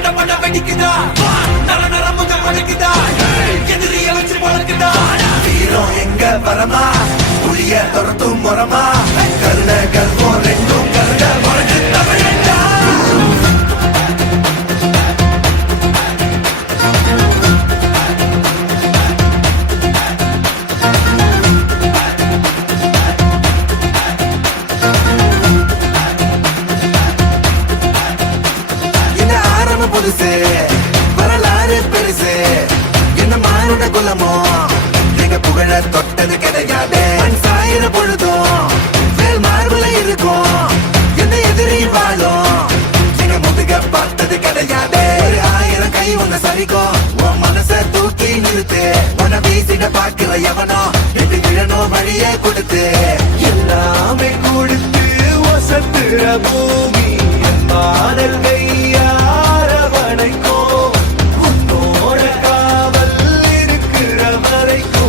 வெடிக்குதா நர நரம்புக முளைக்குதா எதிரிய வச்சு முளைக்குதா வீரம் எங்க வரமா புளிய துரத்தும் முறமா கருண கல்வம் ரெண்டும் கருண முறைக்கு தமிழண்டா இந்த ஆரம்ப புதுசு வரலாறு பெருசு என்ன மானுட குலமோ எங்க புகழ தொட்டது கிடையாது சாயிர பொழுதும் வேல் மார்புல இருக்கும் என்ன எதிரி வாழும் எங்க முதுக பார்த்தது கிடையாது 1000 கை உன்னை சரிக்கும் உன் மனச தூக்கி நிறுத்து உன்னை வீசிட பாக்குற எவனோ எட்டு கிழனோ வழியே கொடுத்து எல்லாமே கொடுத்து வசத்துற பூமி என் மாடல் கையாரவணைக்கோ உன்னோட காவல் இருக்கிற வரைக்கும்